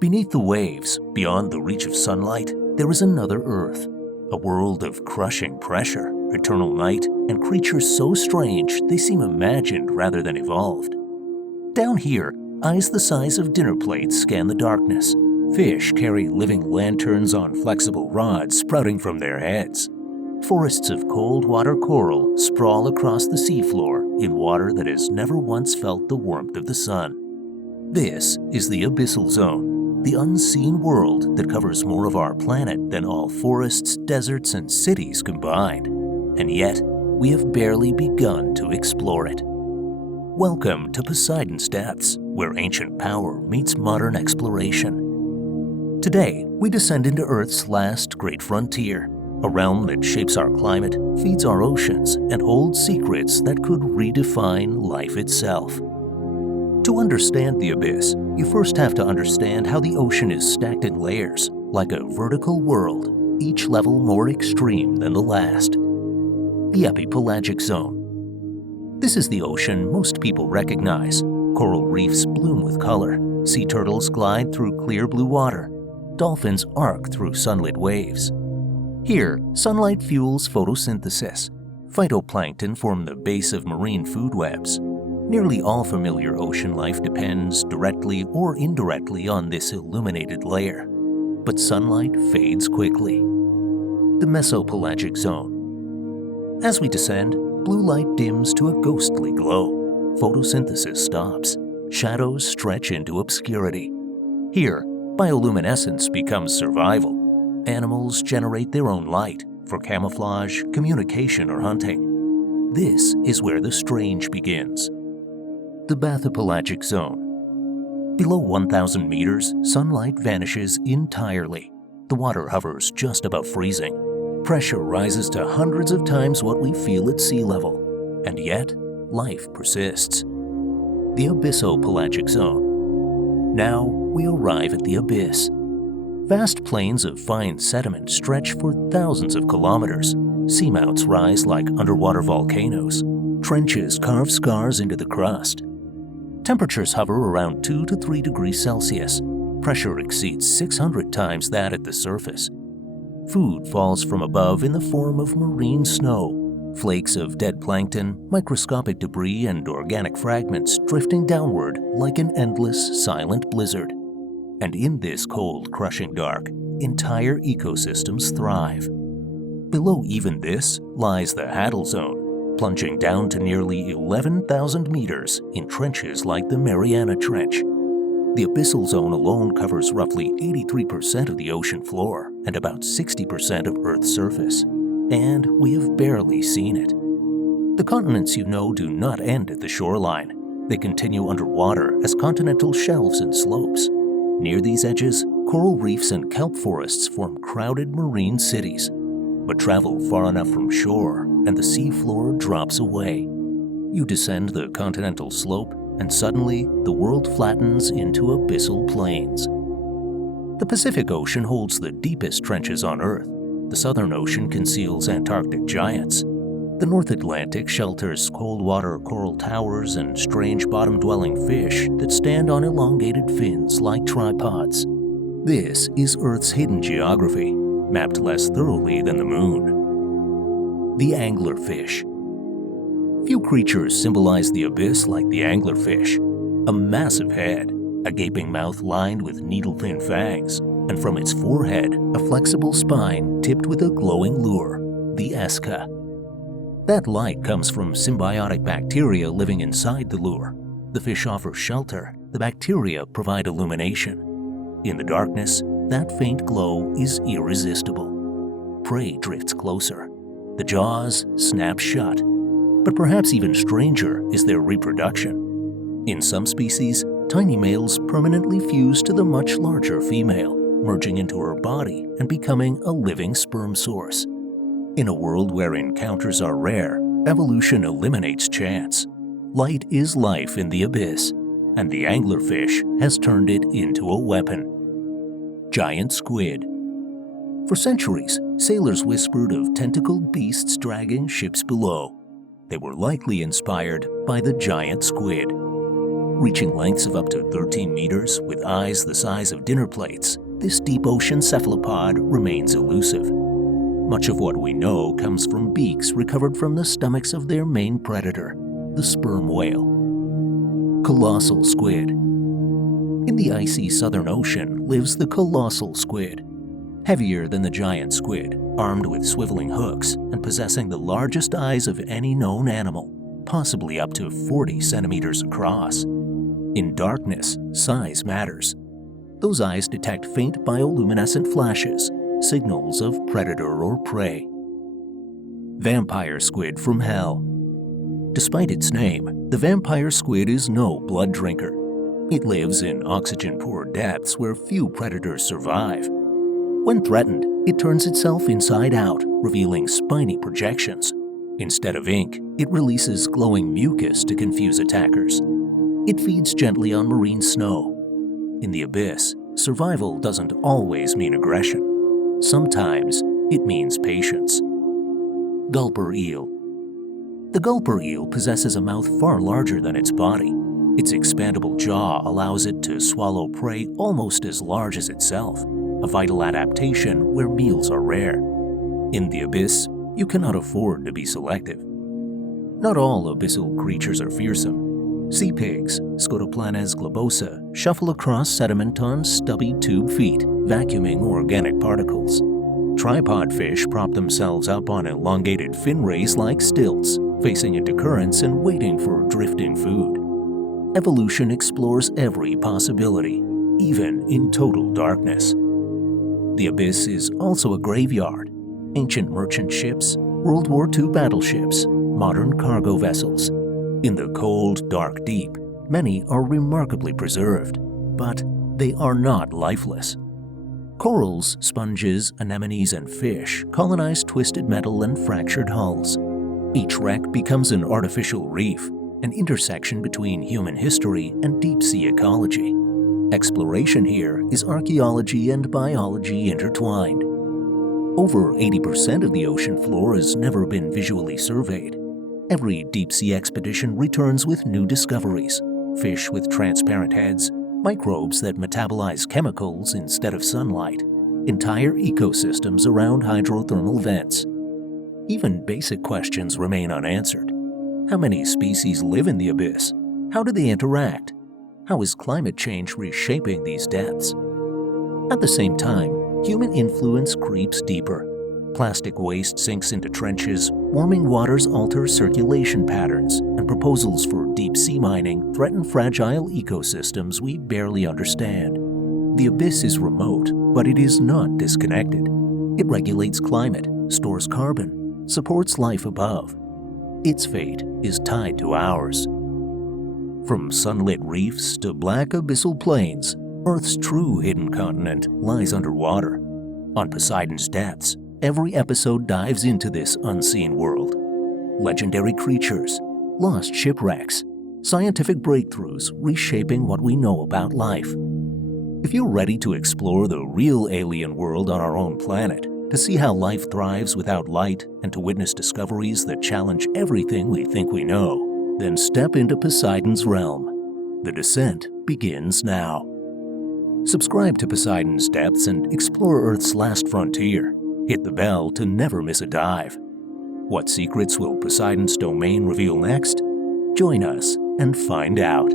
Beneath the waves, beyond the reach of sunlight, there is another Earth, a world of crushing pressure, eternal night, and creatures so strange they seem imagined rather than evolved. Down here, eyes the size of dinner plates scan the darkness. Fish carry living lanterns on flexible rods sprouting from their heads. Forests of cold water coral sprawl across the seafloor in water that has never once felt the warmth of the sun. This is the abyssal zone, the unseen world that covers more of our planet than all forests, deserts, and cities combined. And yet, we have barely begun to explore it. Welcome to Poseidon's depths, where ancient power meets modern exploration. Today, we descend into Earth's last great frontier, a realm that shapes our climate, feeds our oceans, and holds secrets that could redefine life itself. To understand the abyss, you first have to understand how the ocean is stacked in layers, like a vertical world, each level more extreme than the last. The epipelagic zone. This is the ocean most people recognize. Coral reefs bloom with color, sea turtles glide through clear blue water, dolphins arc through sunlit waves. Here, sunlight fuels photosynthesis. Phytoplankton form the base of marine food webs. Nearly all familiar ocean life depends directly or indirectly on this illuminated layer. But sunlight fades quickly. The mesopelagic zone. As we descend, blue light dims to a ghostly glow. Photosynthesis stops. Shadows stretch into obscurity. Here, bioluminescence becomes survival. Animals generate their own light for camouflage, communication, or hunting. This is where the strange begins. The bathypelagic zone. Below 1,000 meters, sunlight vanishes entirely. The water hovers just above freezing. Pressure rises to hundreds of times what we feel at sea level. And yet, life persists. The abyssopelagic zone. Now we arrive at the abyss. Vast plains of fine sediment stretch for thousands of kilometers. Seamounts rise like underwater volcanoes. Trenches carve scars into the crust. Temperatures hover around 2 to 3 degrees Celsius. Pressure exceeds 600 times that at the surface. Food falls from above in the form of marine snow. Flakes of dead plankton, microscopic debris, and organic fragments drifting downward like an endless, silent blizzard. And in this cold, crushing dark, entire ecosystems thrive. Below even this lies the Haddle Zone, plunging down to nearly 11,000 meters in trenches like the Mariana Trench. The abyssal zone alone covers roughly 83% of the ocean floor and about 60% of Earth's surface. And we have barely seen it. The continents you know do not end at the shoreline. They continue underwater as continental shelves and slopes. Near these edges, coral reefs and kelp forests form crowded marine cities. But travel far enough from shore, and the seafloor drops away. You descend the continental slope, and suddenly the world flattens into abyssal plains. The Pacific Ocean holds the deepest trenches on Earth. The Southern Ocean conceals Antarctic giants. The North Atlantic shelters cold-water coral towers and strange bottom-dwelling fish that stand on elongated fins like tripods. This is Earth's hidden geography, mapped less thoroughly than the Moon. The Anglerfish. Few creatures symbolize the abyss like the anglerfish. A massive head, a gaping mouth lined with needle-thin fangs, and from its forehead, a flexible spine tipped with a glowing lure, the esca. That light comes from symbiotic bacteria living inside the lure. The fish offers shelter, the bacteria provide illumination. In the darkness, that faint glow is irresistible. Prey drifts closer. The jaws snap shut. But perhaps even stranger is their reproduction. In some species, tiny males permanently fuse to the much larger female, merging into her body and becoming a living sperm source. In a world where encounters are rare, evolution eliminates chance. Light is life in the abyss, and the anglerfish has turned it into a weapon. Giant squid. For centuries, sailors whispered of tentacled beasts dragging ships below. They were likely inspired by the giant squid. Reaching lengths of up to 13 meters with eyes the size of dinner plates, this deep ocean cephalopod remains elusive. Much of what we know comes from beaks recovered from the stomachs of their main predator, the sperm whale. Colossal squid. In the icy Southern Ocean lives the colossal squid. Heavier than the giant squid, armed with swiveling hooks and possessing the largest eyes of any known animal, possibly up to 40 centimeters across. In darkness, size matters. Those eyes detect faint bioluminescent flashes, signals of predator or prey. Vampire squid from hell. Despite its name, the vampire squid is no blood drinker. It lives in oxygen-poor depths where few predators survive. When threatened, it turns itself inside out, revealing spiny projections. Instead of ink, it releases glowing mucus to confuse attackers. It feeds gently on marine snow. In the abyss, survival doesn't always mean aggression. Sometimes it means patience. Gulper eel. The gulper eel possesses a mouth far larger than its body. Its expandable jaw allows it to swallow prey almost as large as itself, a vital adaptation where meals are rare. In the abyss, you cannot afford to be selective. Not all abyssal creatures are fearsome. Sea pigs, Scotoplanes globosa, shuffle across sediment on stubby tube feet, vacuuming organic particles. Tripod fish prop themselves up on elongated fin rays like stilts, facing into currents and waiting for drifting food. Evolution explores every possibility, even in total darkness. The abyss is also a graveyard. Ancient merchant ships, World War II battleships, modern cargo vessels. In the cold, dark deep, many are remarkably preserved, but they are not lifeless. Corals, sponges, anemones, and fish colonize twisted metal and fractured hulls. Each wreck becomes an artificial reef, an intersection between human history and deep-sea ecology. Exploration here is archaeology and biology intertwined. Over 80% of the ocean floor has never been visually surveyed. Every deep-sea expedition returns with new discoveries: fish with transparent heads, microbes that metabolize chemicals instead of sunlight, entire ecosystems around hydrothermal vents. Even basic questions remain unanswered. How many species live in the abyss? How do they interact? How is climate change reshaping these depths? At the same time, human influence creeps deeper. Plastic waste sinks into trenches, warming waters alter circulation patterns, and proposals for deep-sea mining threaten fragile ecosystems we barely understand. The abyss is remote, but it is not disconnected. It regulates climate, stores carbon, supports life above. Its fate is tied to ours. From sunlit reefs to black abyssal plains, Earth's true hidden continent lies underwater. On Poseidon's depths, every episode dives into this unseen world. Legendary creatures, lost shipwrecks, scientific breakthroughs reshaping what we know about life. If you're ready to explore the real alien world on our own planet, to see how life thrives without light and to witness discoveries that challenge everything we think we know, then step into Poseidon's realm. The descent begins now. Subscribe to Poseidon's Depths and explore Earth's last frontier. Hit the bell to never miss a dive. What secrets will Poseidon's domain reveal next? Join us and find out.